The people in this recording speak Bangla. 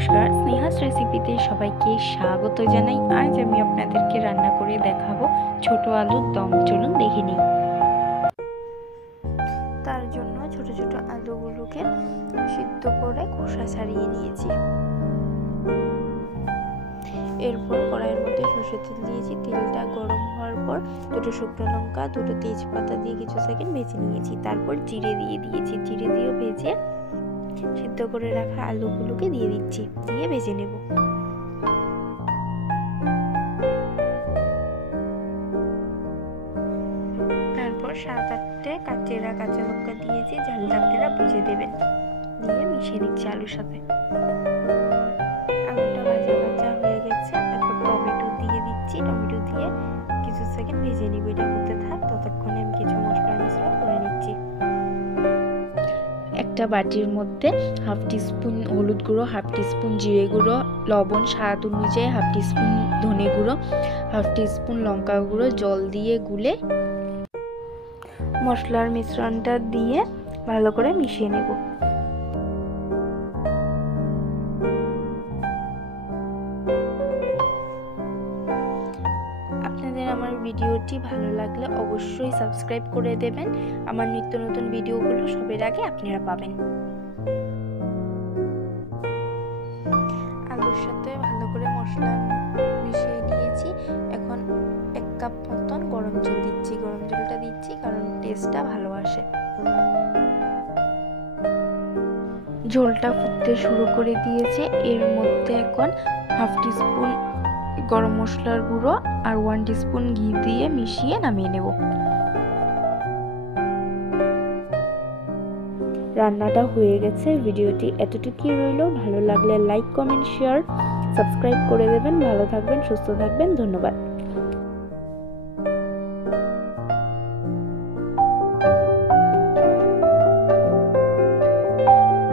নমস্কার, স্নেহাস রেসিপিতে সবাইকে স্বাগত জানাই। আজ আমি আপনাদেরকে রান্না করে দেখাবো ছোট আলুর দম। চলুন দেখে নিই। তার জন্য ছোট ছোট আলুগুলোকে সিদ্ধ করে খোসা ছাড়িয়ে নিয়েছি। এরপর কড়াইয়ের মধ্যে সরষের তেল দিয়েছি। তেলটা গরম হওয়ার পর দুটো শুকনো লঙ্কা, দুটো তেজপাতা দিয়ে কিছু সেকেন্ড ভেজে নিয়েছি। তারপর জিরে দিয়ে দিয়েছি। জিরে দিয়েও ভেজে সিদ্ধ করে রাখা আলুগুলোকে দিয়ে দিচ্ছি, দিয়ে ভেজে নেব। তারপর 7-8টে চেরা কাঁচা লঙ্কা দিয়েছি, ঝালটা আপনারা বুঝে দেবেন। দিয়ে মিশিয়ে নিচ্ছি আলুর সাথে। আলুটা ভাজা ভাজা হয়ে গেছে। এখন টমেটো দিয়ে দিচ্ছি। টমেটো দিয়ে কিছু সেকেন্ড ভেজে নিব। এটা হতে থাক, ততক্ষণে আমি কিছু মশলা মিশ্রণ করে নিচ্ছি। একটা বাটির মধ্যে হাফ টিস্পুন হলুদ গুঁড়ো, হাফ টিস্পুন জিরে গুঁড়ো, লবণ স্বাদ অনুযায়ী, হাফ টিস্পুন ধনে গুঁড়ো, হাফ টিস্পুন লঙ্কা গুঁড়ো জল দিয়ে গুলে মশলার মিশ্রণটা দিয়ে ভালো করে মিশিয়ে নেব। আপনাদের আমার ভিডিওটি ভালো লাগলে অবশ্যই সাবস্ক্রাইব করে দেবেন। আমার নিত্য নতুন ভিডিওগুলো সবার আগে আপনারা পাবেন। আলুর সাথে ভালো করে মশলা মিশিয়ে নিয়েছি। এখন 1 কাপ মতন গরম জল দিচ্ছি। গরম জলটা দিচ্ছি কারণ টেস্টটা ভালো আসে। ঝোলটা ফুটতে শুরু করে দিয়েছে। এর মধ্যে এখন হাফ টিস্পুন গরম মশলার গুঁড়ো আর 1 টিস্পুন ঘি দিয়ে মিশিয়ে নামিয়ে নেব। রান্নাটা হয়ে গেছে। ভিডিওটি এতটুকুই রইল। ভালো লাগলে লাইক, কমেন্ট, শেয়ার, সাবস্ক্রাইব করে দেবেন। ভালো থাকবেন, সুস্থ থাকবেন। ধন্যবাদ।